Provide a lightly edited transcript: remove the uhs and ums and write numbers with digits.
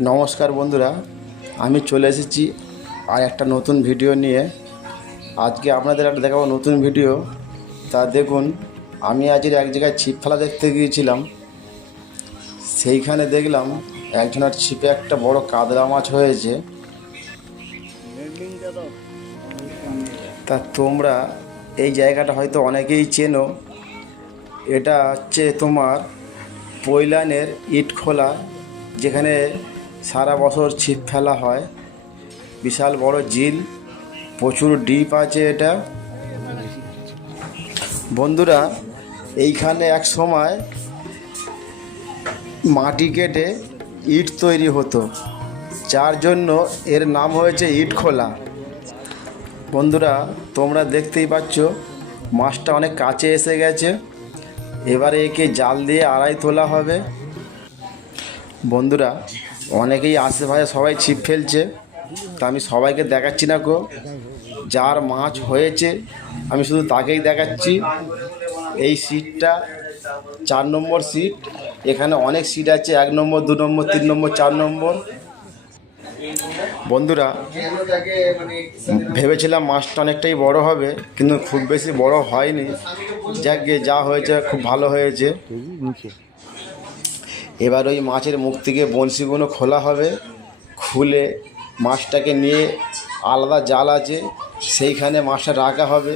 নমস্কার বন্ধুরা, আমি চলে এসেছি আর একটা নতুন ভিডিও নিয়ে। আজকে আপনাদের একটা দেখাবো নতুন ভিডিও। তা দেখুন, আমি আজকের এক জায়গায় ছিপ ফেলা দেখতে গিয়েছিলাম। সেইখানে দেখলাম একজনের ছিপে একটা বড় কাতলা মাছ হয়েছে। তা তোমরা এই জায়গাটা হয়তো অনেকেই চেনো। এটা হচ্ছে তোমার পৈলানের ইটখোলা, যেখানে সারা বছর ছিপ ফেলা হয়। বিশাল বড় ঝিল, প্রচুর ডিপ আছে এটা। বন্ধুরা, এইখানে এক সময় মাটি কেটে ইট তৈরি হতো, যার জন্য এর নাম হয়েছে ইটখোলা। বন্ধুরা, তোমরা দেখতেই পাচ্ছ মাছটা অনেক কাছে এসে গেছে। এবারে একে জাল দিয়ে আড়াই তোলা হবে। বন্ধুরা, অনেকেই আশেপাশে সবাই ছিপ ফেলছে, তা আমি সবাইকে দেখাচ্ছি না গো। যার মাছ হয়েছে আমি শুধু তাকেই দেখাচ্ছি। এই সিটটা 4 নম্বর সিট। এখানে অনেক সিট আছে, 1 নম্বর, 2 নম্বর, 3 নম্বর, 4 নম্বর। বন্ধুরা, ভেবেছিলাম মাছটা অনেকটাই বড় হবে, কিন্তু খুব বেশি বড় হয়নি। যাকে যা হয়েছে খুব ভালো হয়েছে। এবার ওই মাছের মুখ থেকে বঁড়শিগুলো খোলা হবে। খুলে মাছটাকে নিয়ে আলাদা জাল আছে, সেইখানে মাছটা রাখা হবে।